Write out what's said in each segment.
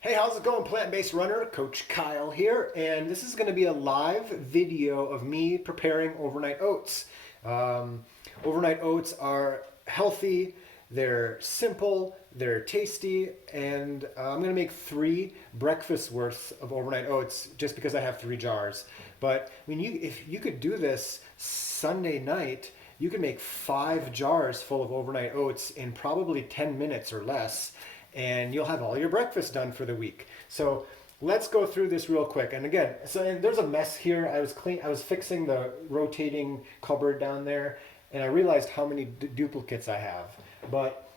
Hey, how's it going, plant-based runner? Coach Kyle here, and this is going to be a live video of me preparing overnight oats. Overnight oats are healthy, they're simple, they're tasty, and I'm going to make 3 breakfasts worth of overnight oats just because I have 3 jars. But I mean, if you could do this Sunday night, you could make 5 jars full of overnight oats in probably 10 minutes or less, and you'll have all your breakfast done for the week. So let's go through this real quick. And again, and there's a mess here. I was fixing the rotating cupboard down there, and I realized how many duplicates I have. But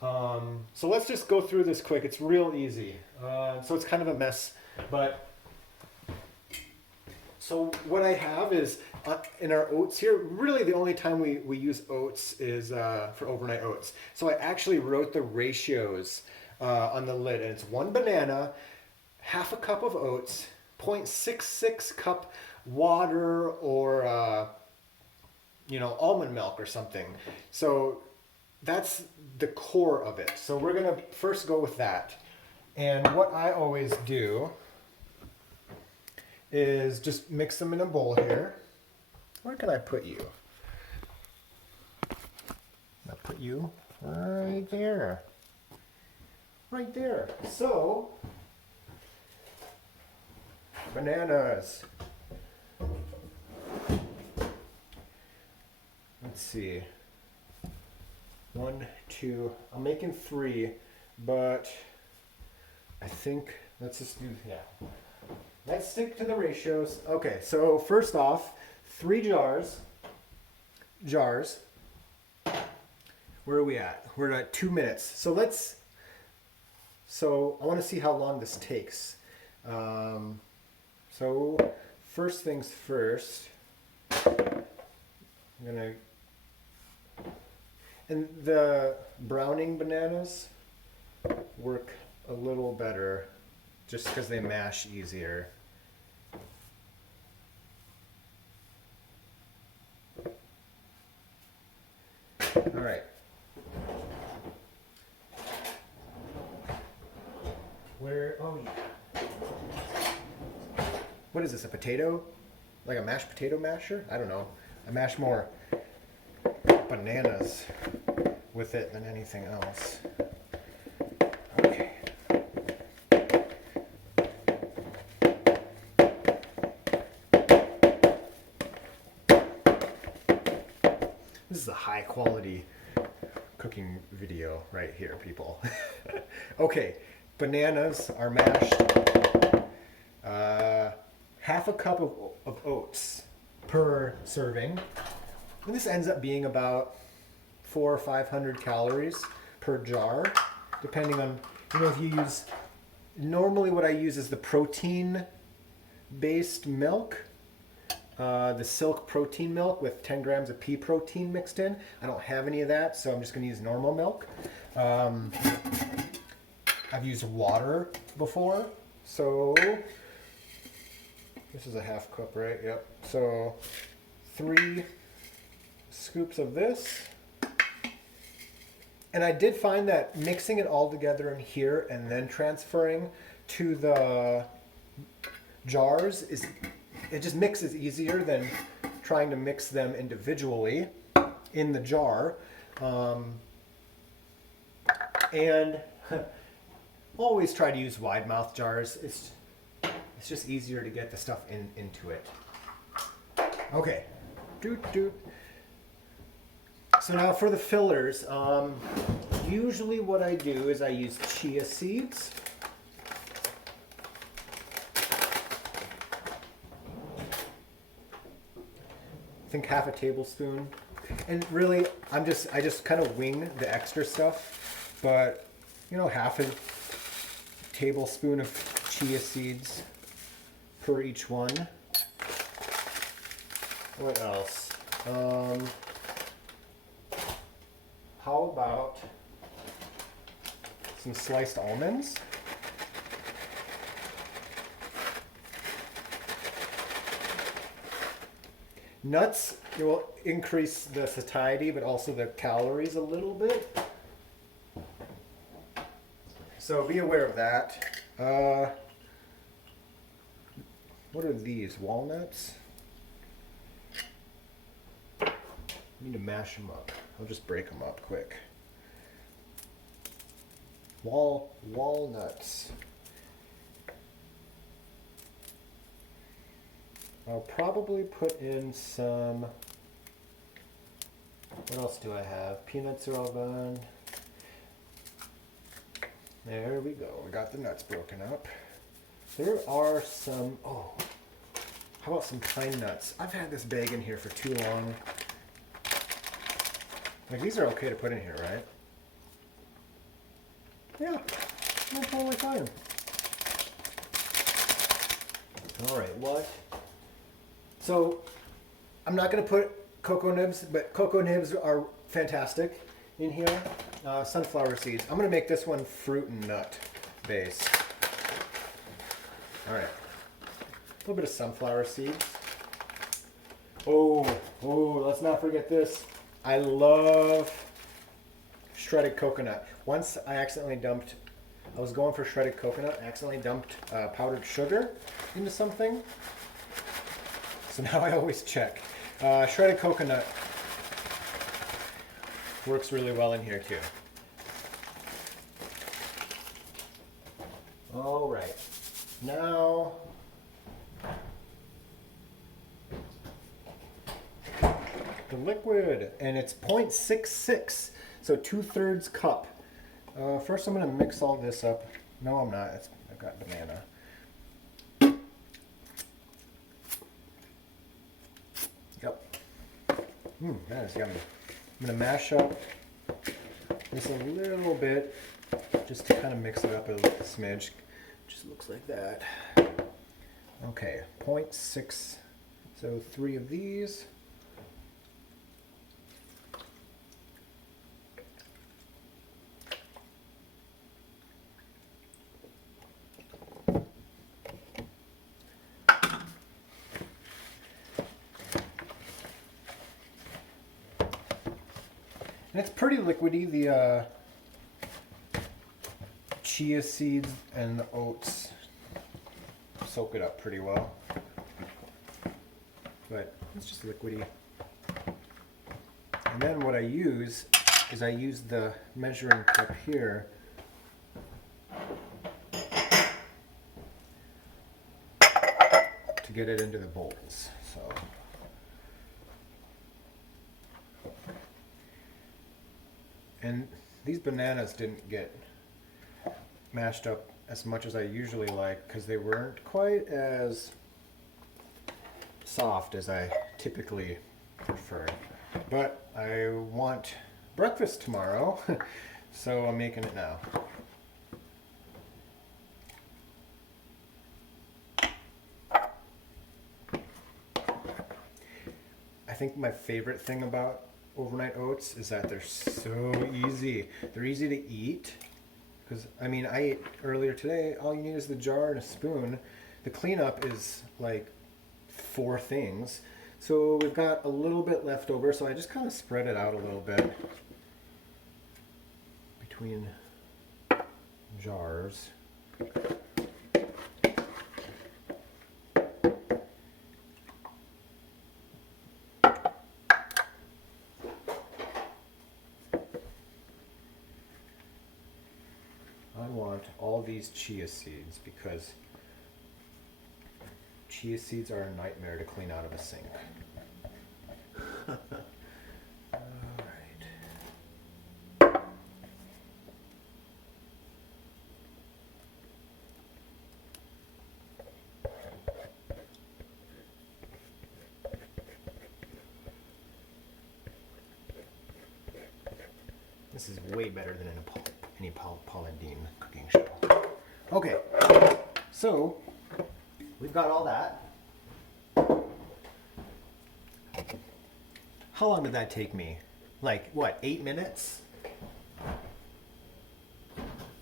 so let's just go through this quick. It's real easy. So it's kind of a mess, but so what I have is in our oats here, really the only time we use oats is for overnight oats. So I actually wrote the ratios on the lid, and it's 1 banana, half a cup of oats, 0.66 cup water, or almond milk or something. So that's the core of it. So we're gonna first go with that. And what I always do is just mix them in a bowl here. Where can I put you? I'll put you right there. Right there. So, bananas. Let's see. 1, 2. I'm making 3, but I think let's just do, yeah. Let's stick to the ratios. Okay, so first off, 3 jars. Where are we at? We're at 2 minutes. So I want to see how long this takes. So first things first, and the browning bananas work a little better just because they mash easier. All right. Oh yeah. What is this, a potato? Like a mashed potato masher? I don't know. I mash more bananas with it than anything else. Okay. This is a high quality cooking video right here, people. Okay, bananas are mashed. Half a cup of oats per serving. And this ends up being about 400 or 500 calories per jar, depending on, if you use, normally what I use is the protein based milk. The Silk protein milk with 10 grams of pea protein mixed in. I don't have any of that, so I'm just going to use normal milk. I've used water before, so this is a half cup, right? Yep. So 3 scoops of this. And I did find that mixing it all together in here and then transferring to the jars it just mixes easier than trying to mix them individually in the jar. And always try to use wide mouth jars. It's just easier to get the stuff into it. Okay. So now for the fillers, usually what I do is I use chia seeds. I think half a tablespoon, and really I just kind of wing the extra stuff, but half a tablespoon of chia seeds per each one. What else? How about some sliced almonds? Nuts, it will increase the satiety, but also the calories a little bit. So be aware of that. Uh, what are these? Walnuts? I need to mash them up. I'll just break them up quick. Walnuts. I'll probably put in some, what else do I have? Peanuts are all done. There we go. We got the nuts broken up. There are some, oh, how about some pine nuts? I've had this bag in here for too long. Like, these are okay to put in here, right? Yeah, they're totally fine. All right, what? So, I'm not going to put cocoa nibs, but cocoa nibs are fantastic in here. Sunflower seeds. I'm going to make this one fruit and nut base. All right. A little bit of sunflower seeds. Oh, let's not forget this. I love shredded coconut. Once I was going for shredded coconut, I accidentally dumped powdered sugar into something. So now I always check. Shredded coconut works really well in here too. All right, now the liquid, and it's 0.66, so 2/3 cup. First I'm gonna mix all this up. No, I'm not, I've got banana. Yep. That is yummy. I'm gonna mash up this a little bit, just to kind of mix it up a smidge. Just looks like that. Okay, 0.6, so 3 of these. And it's pretty liquidy, the chia seeds and the oats soak it up pretty well. But it's just liquidy. And then what I use is the measuring cup here to get it into the bowls. So. And these bananas didn't get mashed up as much as I usually like because they weren't quite as soft as I typically prefer. But I want breakfast tomorrow, so I'm making it now. I think my favorite thing about overnight oats is that they're so easy. They're easy to eat. Because, I mean, I ate earlier today, all you need is the jar and a spoon. The cleanup is like 4 things. So we've got a little bit left over, so I just kind of spread it out a little bit between jars. I want all these chia seeds because chia seeds are a nightmare to clean out of a sink. All right. This is way better than any Paula Deen cooking show. Okay, so we've got all that. How long did that take me? Like, what, 8 minutes?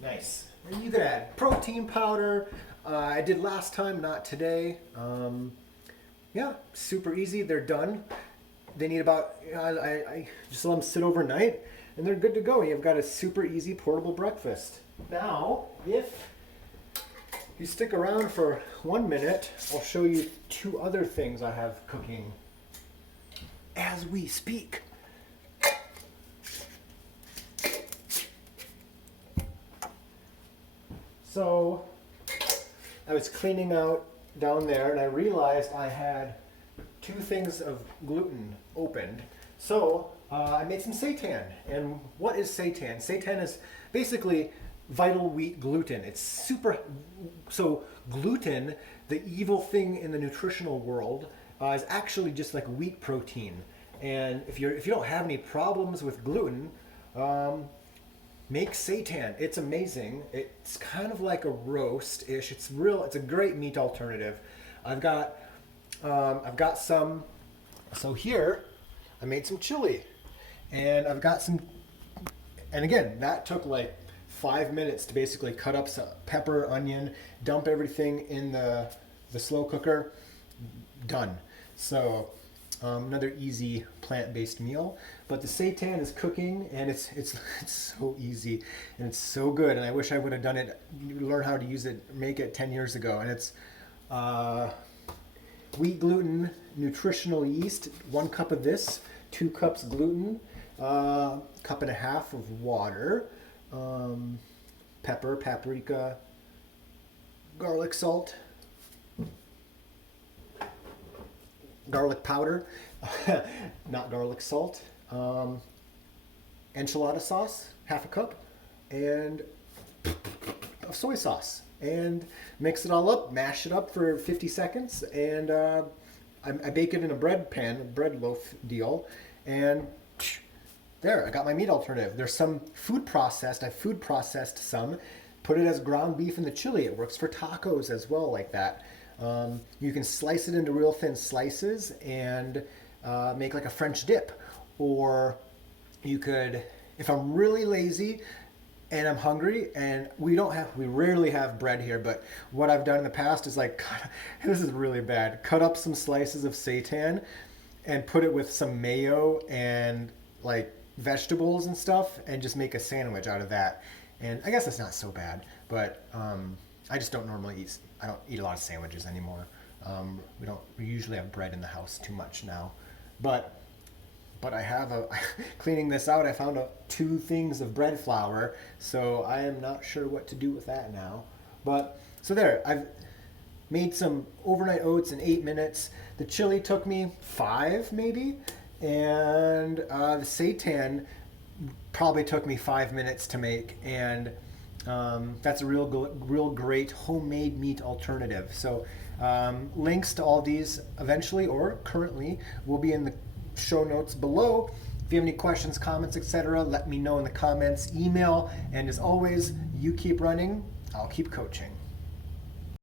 Nice. And you could add protein powder. I did last time, not today. Yeah, super easy. They're done. They need about, I just let them sit overnight and they're good to go. You've got a super easy portable breakfast. Now, if If you stick around for 1 minute, I'll show you 2 other things I have cooking as we speak. So I was cleaning out down there and I realized I had 2 things of gluten opened. So I made some seitan. And what is seitan? Seitan is basically vital wheat gluten. It's so gluten, the evil thing in the nutritional world, is actually just like wheat protein. And if you don't have any problems with gluten, make seitan. It's amazing. It's kind of like a roast-ish. It's a great meat alternative. I've got some. So here, I made some chili, and I've got some. And again, that took like 5 minutes to basically cut up some pepper, onion, dump everything in the slow cooker. Done. So another easy plant-based meal. But the seitan is cooking, and it's so easy and it's so good. And I wish I would have done it, learn how to use it, make it 10 years ago. And it's wheat gluten, nutritional yeast, 1 cup of this, 2 cups gluten, 1.5 cups of water, pepper, paprika, garlic salt, garlic powder, not garlic salt, enchilada sauce, 1/2 cup, and of soy sauce. And mix it all up, mash it up for 50 seconds, and I bake it in a bread pan, a bread loaf deal, and there, I got my meat alternative. There's some food processed. I food processed some, put it as ground beef in the chili. It works for tacos as well, like that. You can slice it into real thin slices and make like a French dip. Or you could, if I'm really lazy and I'm hungry, and we rarely have bread here, but what I've done in the past is like, this is really bad, cut up some slices of seitan and put it with some mayo and like vegetables and stuff, and just make a sandwich out of that. And I guess it's not so bad, but I just don't normally eat. I don't eat a lot of sandwiches anymore. We usually have bread in the house too much now, but I have cleaning this out, I found 2 things of bread flour, so I am not sure what to do with that now. But so there, I've made some overnight oats in 8 minutes. The chili took me 5 maybe, and the seitan probably took me 5 minutes to make, and that's a real great homemade meat alternative. So links to all these eventually or currently will be in the show notes below. If you have any questions, comments, etc., let me know in the comments, email, and as always, you keep running, I'll keep coaching.